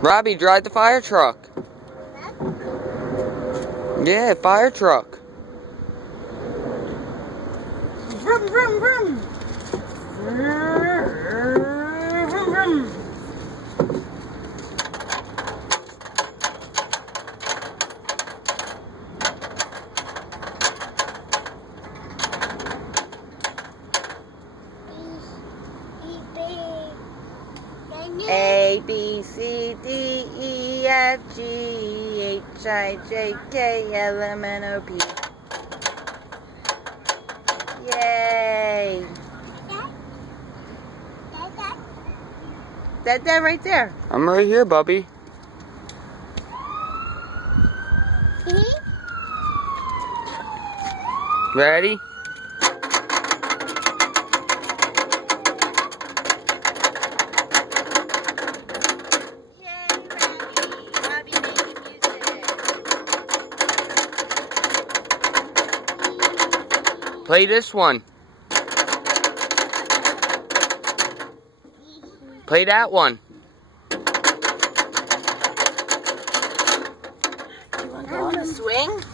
Robbie, drive the fire truck. Yeah, fire truck. Vroom, vroom, vroom. Vroom, vroom, vroom. A, B, C, D, E, F, G, H, I, J, K, L, M, N, O, P. Yay! That right there. I'm right here, Bubby. Ready? Play this one. Play that one. You want to go on the swing?